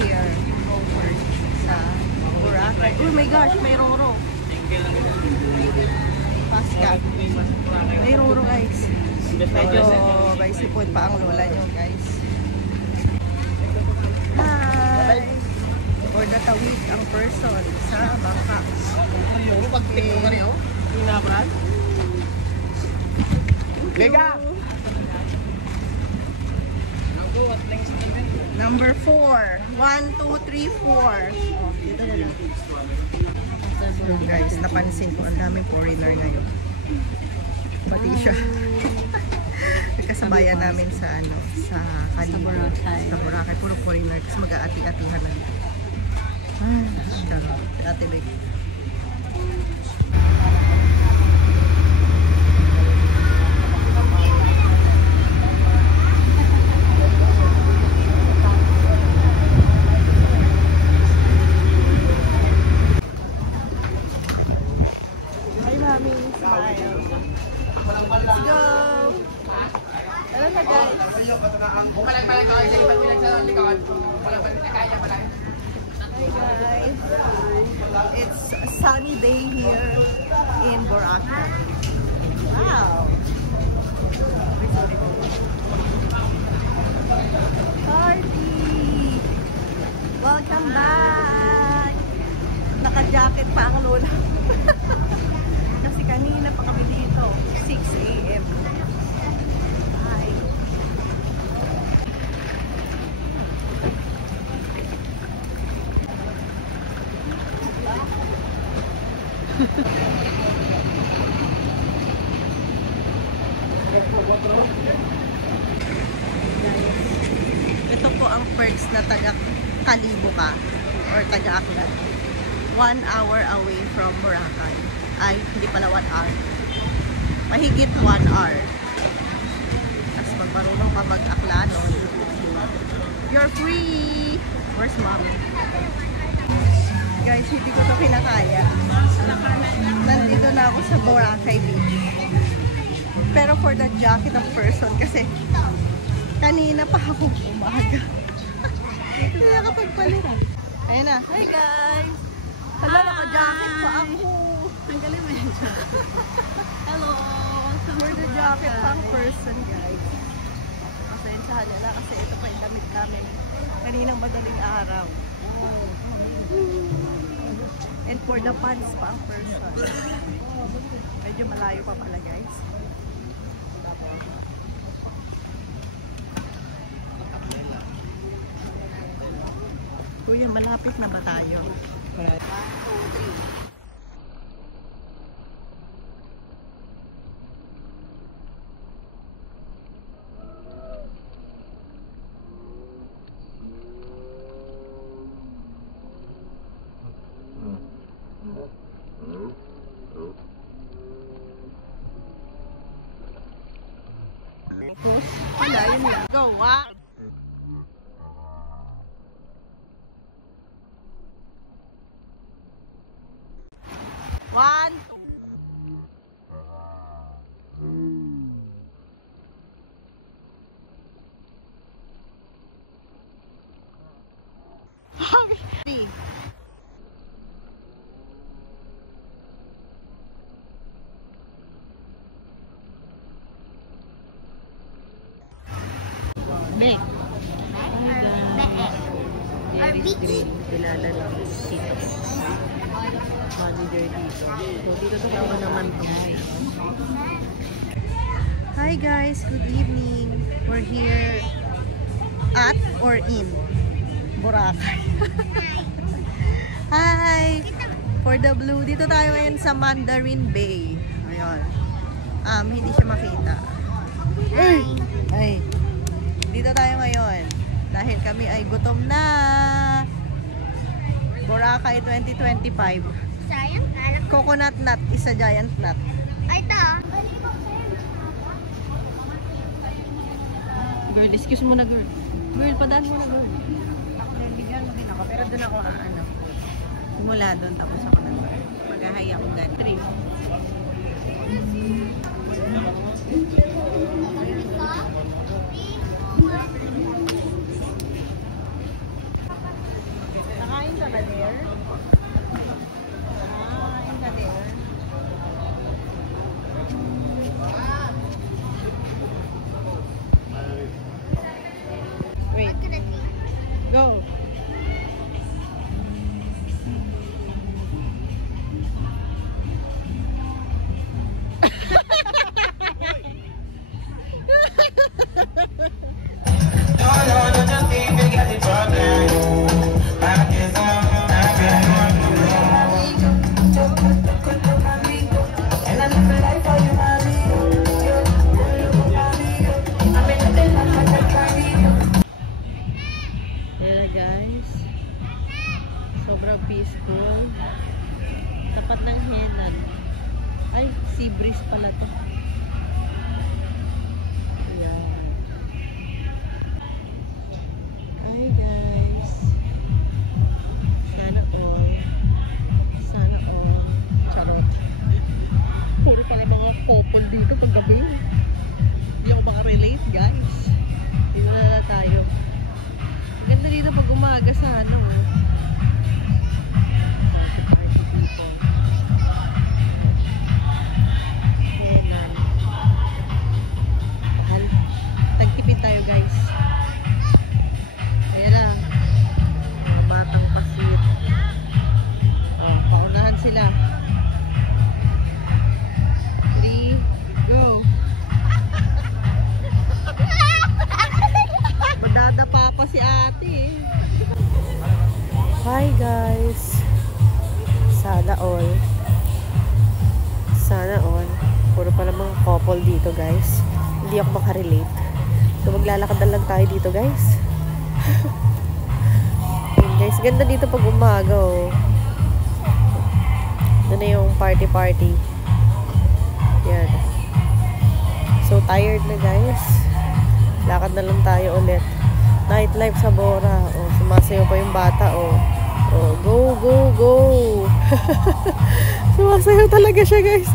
here sa Boracay. Oh my gosh, may Roro. Pascal. May Roro guys. Medyo may sipon pa ang lola nyo guys. Hi! For the tawid ang person sa bangka. Okay. Number 4. 1, 2, 3, 4. Dito na lang. So guys, napansin ko ang daming foreigner ngayon. Pati siya. Nagkasabayan namin sa ano, sa Boracay. Sa Boracay, puro foreigner kasi mag-aati-atihan na dito. Ate Bek. Hi mami, smile. Let's go. Tara na guys. Hi guys, it's a sunny day here in Boracay. Wow! Party! Welcome back! Naka-jacket pa ang lola. Kasi kanina pa kami dito, 6 AM. Bye! Ito po ang perks na taga Kalibo ka or taga Aklan. 1 hour away from Boracay. Ay, hindi pala 1 hour. Mahigit 1 hour. Tapos pag marunong ka mag-Aklano, you're free! Where's mommy? Guys, hindi ko ito kinakaya. Nandito na ako sa Boracay Beach. Pero for the jacket of person kasi kanina pa ako umaga. Hindi nakapagpalit. Ayun na. Hi guys! Hala, naka-jacket pa ako. Ang galing mo yun siya. Hello! For the jacket pang person guys. Pasensyahan nyo na kasi ito pa yung damit namin. Kaninang madaling araw. And for the pants pa ang person. Medyo malayo pa pala guys. Kuya, malapit na ba tayo? 1, 2, 3. Wala, yun lang. Go, wow! One, two. Three. Be. Ilalaro dito. Manager dito. So, dito sa naman guys. Hi guys, good evening. We're here at or in Boracay. Hi! For the blue, dito tayo ngayon sa Mandarin Bay. Ayun. Hindi siya makita. Ay! Dito tayo ngayon. Dahil kami ay gutom na. Boracay 2025. Coconut nut is a giant nut. Ay, ito. Girl, excuse mo na girl. Girl, padaan mo na girl. Bigyan mo din ako. Pero doon ako ano. Simula doon tapos ako na. Maghahaya ko gan. 3. sea breeze pala to. Yan. Hi guys. Sana all. Sana all. Charot. Puro pala mga couple dito paggabi. Hindi ako makarelate guys. Dito na tayo. Ganda dito pag umaga sa ano. Party people. Henan. Mahal. Tagtipid tayo guys. Ayan na. Mga batang pasit. Oh, paunahan sila. 3, go. Madadapa pa si ate eh. Hi guys. Sana all. Sana all. Puro pala mga couple dito guys. Hindi ako makarelate. So maglalakad na lang tayo dito guys. Yun, guys, ganda dito pag umaga oh. Doon na yung party. Yan. So tired na guys. Lakad na lang tayo ulit. Nightlife sa Bora. Oh, sumasayaw pa yung bata oh. Oh, go. Sumasayaw talaga siya guys.